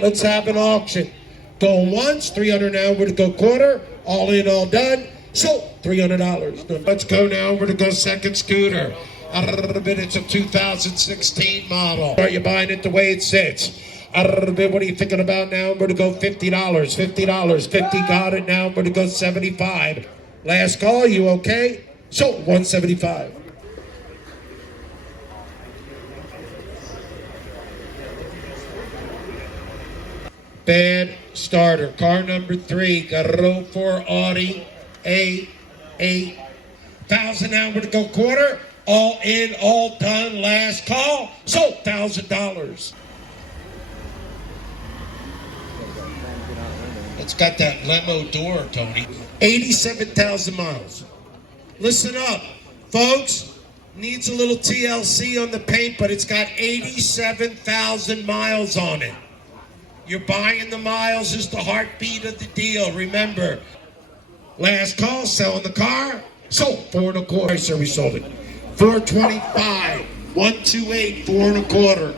right, let's have an auction. Going once, 300 now, we're to go quarter, all in, all done. So, $300. Let's go now, we're to go second scooter. It's a 2016 model. Are you buying it the way it sits? What are you thinking about now? We're to go $50, $50, 50, got it now, we're to go 75. Last call, you okay? So, 175. Bad starter. Car number 3. Got a 04 Audi A8. 1,000 now. We're to go quarter. All in, all done. Last call. So $1,000. It's got that limo door, Tony. 87,000 miles. Listen up, folks. Needs a little TLC on the paint, but it's got 87,000 miles on it. You're buying the miles is the heartbeat of the deal. Remember, last call, selling the car. So, 4 1/4. So we sold it. 425, 128, 4 1/4.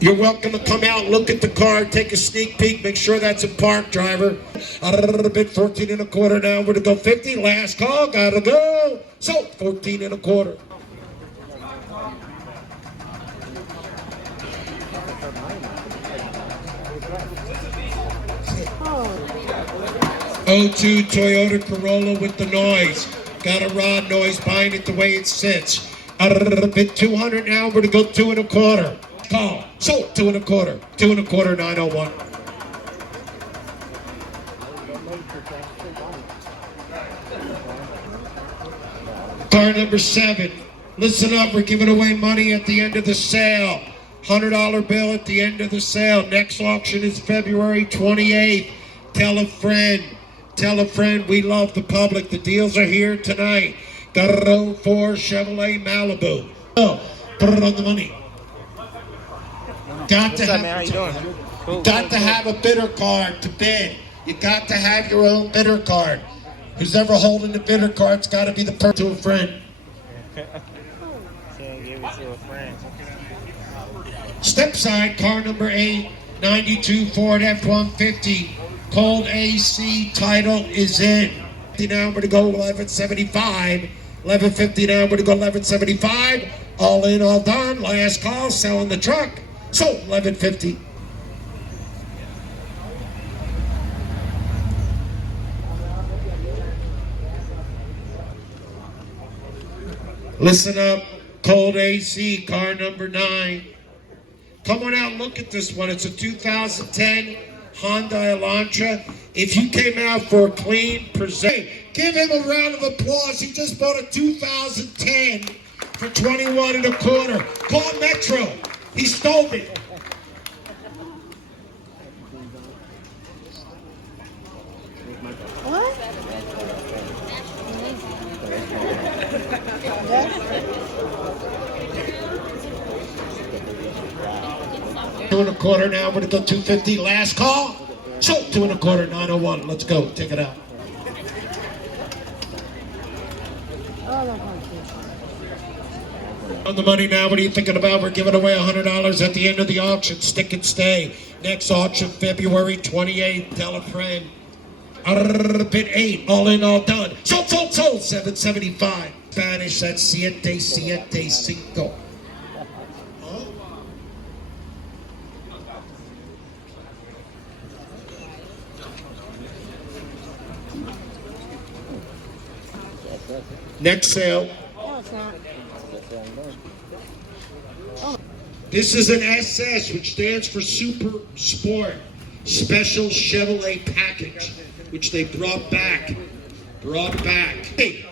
You're welcome to come out, look at the car, take a sneak peek, make sure that's a park, driver. A bit 14 1/4 now. We're to go 50. Last call, gotta go. So, 14 1/4. 02 Toyota Corolla with the noise. Got a raw noise, buying it the way it sits. Bid 200 now, we're to go 2 1/4. Call. So, 2 1/4. 2 1/4, 901. Car number 7. Listen up, we're giving away money at the end of the sale. $100 bill at the end of the sale. Next auction is February 28th. Tell a friend. Tell a friend, we love the public. The deals are here tonight. Got a 04 Chevrolet Malibu. Oh, put it on the money. Got to have, How you doing? Cool, got to have a bidder card to bid. You got to have your own bidder card. Who's ever holding the bidder card's got to be the person to a friend. Can't give it to a friend. Step side, car number 8, 92 Ford F-150. Cold AC title is in. Now we're to go 1175. 1150 now we're to go 1175. All in, all done. Last call, selling the truck. So 1150. Listen up, cold AC, car number 9. Come on out, look at this one. It's a 2010 Honda Elantra. If you came out for a clean present, give him a round of applause. He just bought a 2010 for 21 1/4. Call Metro. He stole it. What? 2 1/4 now. We're going to go 250. Last call. So 2 1/4, 901. Let's go. Take it out. On the money now, what are you thinking about? We're giving away $100 at the end of the auction. Stick and stay. Next auction, February 28th. Tell a friend. Bid 8. All in, all done. Sold, 775. Spanish, that's 775. Next sale. No, it's not. This is an SS, which stands for Super Sport Special Chevrolet Package, which they brought back. Hey,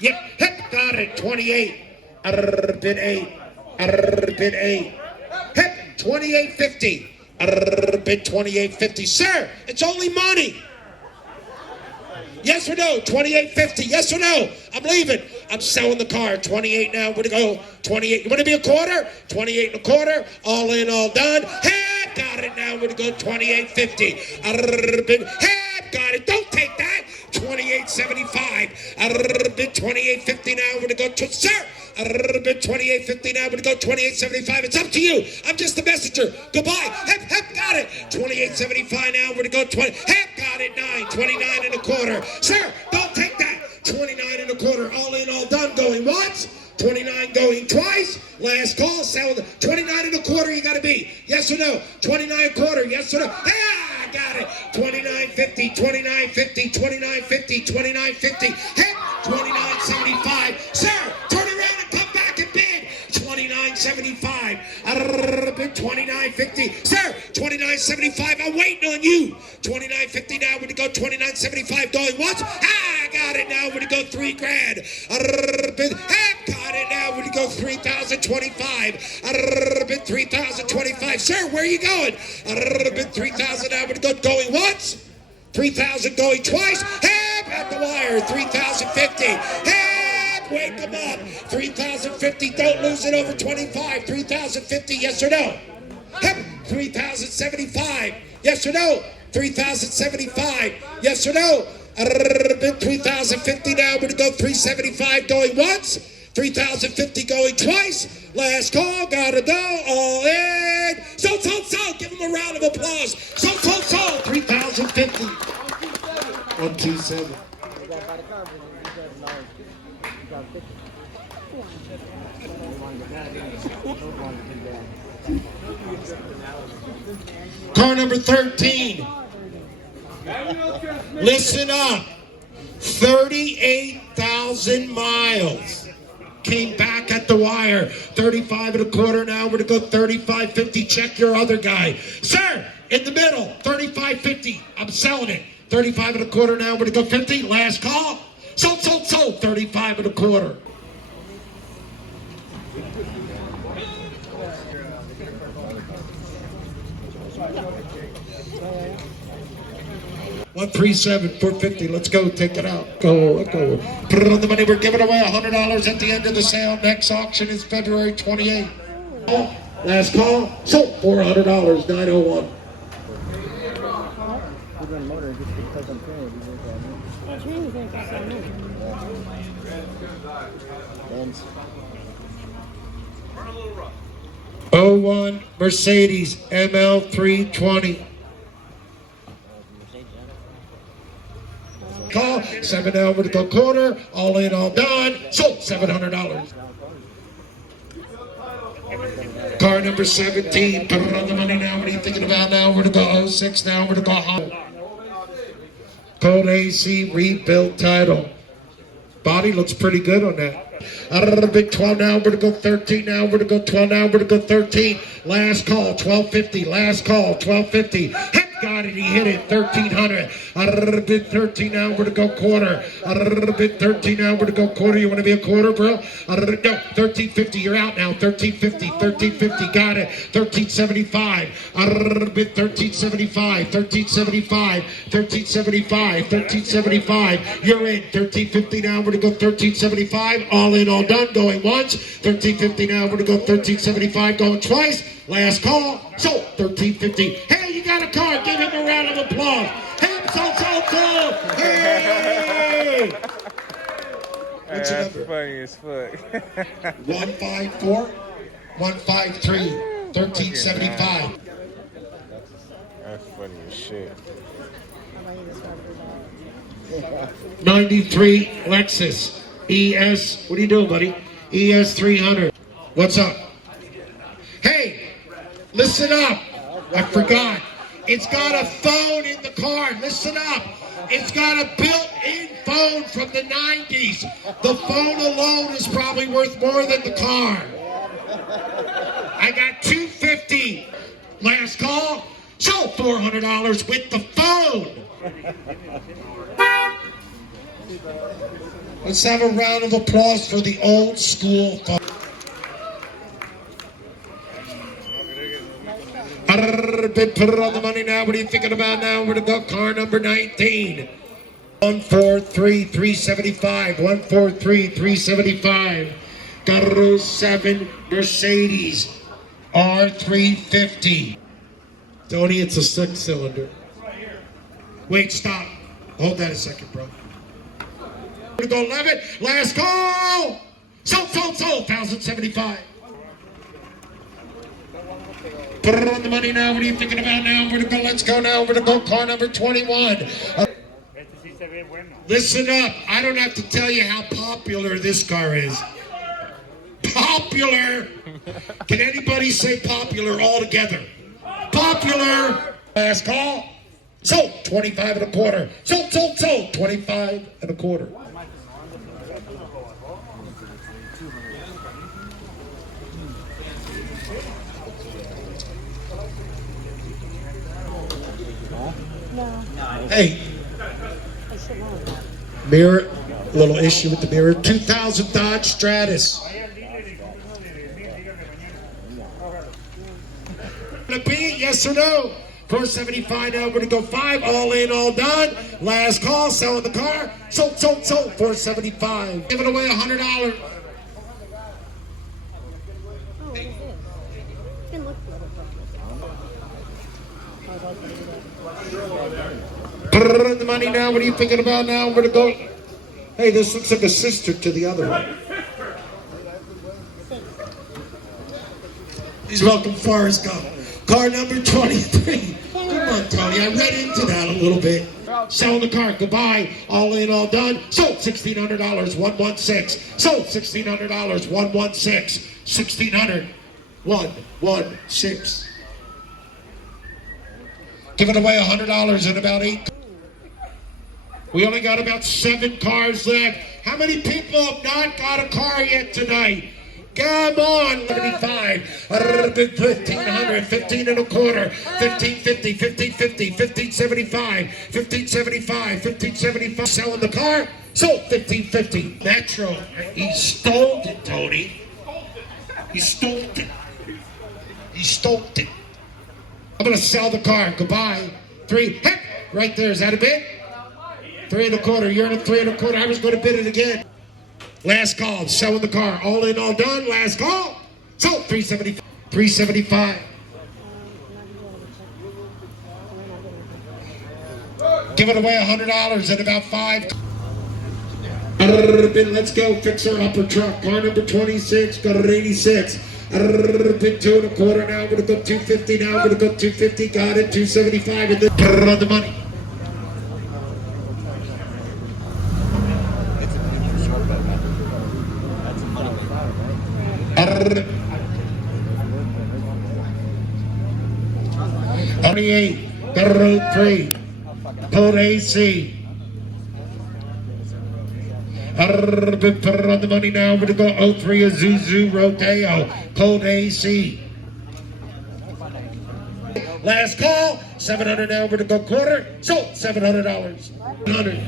yep, got it. 28. Bid 8. Bid 8. Hip, 28.50. Bid 28.50. Sir, it's only money. Yes or no? 28.50. Yes or no? I'm leaving. I'm selling the car. 28 now. Where to go? 28. You want to be a quarter? 28 1/4. All in, all done. Hey, got it now. Where to go? 28.50. Hey, got it. Don't take that. 28. 28.75. A little bit 28.50 now. We're going to go to, sir. A little bit 28.50 now. We're going to go 28.75. It's up to you. I'm just the messenger. Goodbye. Hep, got it. 28.75 now. We're going to go 20. Hep, got it. 29 and a quarter. Sir, don't take that. 29 and a quarter. All in, all done. Going once. 29 going twice. Last call. 29 and a quarter you got to be. Yes or no? 29 and a quarter. Yes or no? I got it. 29.50, 29.50, 29.50, 29.50. Hit 29.75. Sir, turn around and come back and bid. 29.75. A little bit 29.50. Sir, 29.75. I'm waiting on you. 29.50 now. We're going to go 29.75 going once. I got it now. We're going to go $3,000. A little bit. Got it now. We're going to go 3,025. A little bit 3,025. Sir, where are you going? A little bit 3,000 now. We're going to go going once. 3,000 going twice. Hep at the wire. 3,050. Hep, wake them up. 3,050. Don't lose it over 25. 3,050. Yes or no? Hep. 3,075. Yes or no? 3,075. Yes or no? A little bit 3,050 now. We're going to go 375 going once. 3,050 going twice. Last call. Gotta go. All in. Sold. Give them a round of applause. Sold. 3,050. 127. Car number 13. Listen up. 38,000 miles. Came back at the wire. 35 and a quarter now. We're going to go 35.50. Check your other guy. Sir, in the middle. 35.50. I'm selling it. 35 and a quarter now. We're going to go 50. Last call. Sold. 35 and a quarter. $137, $450. Let's go. Take it out. Go. Put it on the money. We're giving away $100 at the end of the sale. Next auction is February 28th. Last call. Sold. $400. 901. '01 Mercedes ML320. Call 7 now. We're to go quarter. All in, all done. Sold. $700. Car number 17. Put it on the money now. What are you thinking about now? We're to go 06 now. We're to go home. Code AC rebuild title. Body looks pretty good on that. Out of the big 12 now. We're to go 13 now. We're to go 12 now. We're to go 13. Last call. 1250. Last call. 1250. Got it. He hit it. 1,300. A little bit 13 now. We're to go quarter. A little bit 13 now. We're to go quarter. You want to be a quarter, bro? No. 1,350. You're out now. 1,350. 1,350. Got it. 1,375. A little bit 1,375. 1,375. 1,375. 1,375. You're in. 1,350 now. We're to go 1,375. All in, all done. Going once. 1,350 now. We're to go 1,375. Going twice. Last call. Sold. 1,350. Hey, you got a car. Give him a round of applause. Hey, sold. Hey! What's your number? Funny as fuck. 154 153 1375. That's funny as shit. 93 Lexus ES. What are you doing, buddy? ES 300. What's up? Hey, listen up. I forgot. It's got a phone in the car. Listen up. It's got a built-in phone from the 90s. The phone alone is probably worth more than the car. I got $250. Last call. Sold $400 with the phone. Let's have a round of applause for the old school phone. Put it on the money now. What are you thinking about now? We're going to go car number 19. 143,375. 143,375. Got 07 Mercedes R350. Tony, it's a 6-cylinder. Wait, stop. Hold that a second, bro. To go 11. Last call. Sold. 1,075. Put it on the money now. What are you thinking about now? We're to go. Let's go now. We're to go. Car number 21. Listen up. I don't have to tell you how popular this car is. Popular. Can anybody say popular all together? Popular. Last call. Sold. 25 and a quarter. Sold. 25 and a quarter. Hey, mirror, little issue with the mirror. 2000 Dodge Stratus. Gonna be yes or no? 475 now. We're gonna go 5. All in, all done. Last call. Selling the car. Sold. 475. Giving away $100. The money now. What are you thinking about now? We're to go. Hey, this looks like a sister to the other one. Please welcome Forrest Gump. Car number 23. Come on, Tony. I read into that a little bit. Selling the car. Goodbye. All in, all done. Sold. $1,600. 116. Sold. $1,600. 116. 1,600. 116. Giving away $100 in about 8. We only got about 7 cars left. How many people have not got a car yet tonight? Come on, 75, 1,500, 15 and a quarter, 1,550, 1,550, 1,575, 1,575, 1,575. Selling the car, sold 1,550. Metro, he stole it, Tony. He stole it. He stole it. I'm gonna sell the car. Goodbye. 3. Heck, right there. Is that a bid? 3 and a quarter. You're in a 3 and a quarter. I was going to bid it again. Last call. Selling the car. All in, all done. Last call. Sold. 375. 375. Giving away $100 in about 5. Let's go. Fix her upper truck. Car number 26. Got an 86. Bid 2 and a quarter now. I'm going to go 250 now. I'm going to go 250. Got it. 275. And then put it on the money. Got a road 3. Pulled AC. Put it on the money now. We're going to go 03 Azuzu Rodeo. Cold AC. Last call. 700 now. We're going to go quarter. Sold. $700. $100.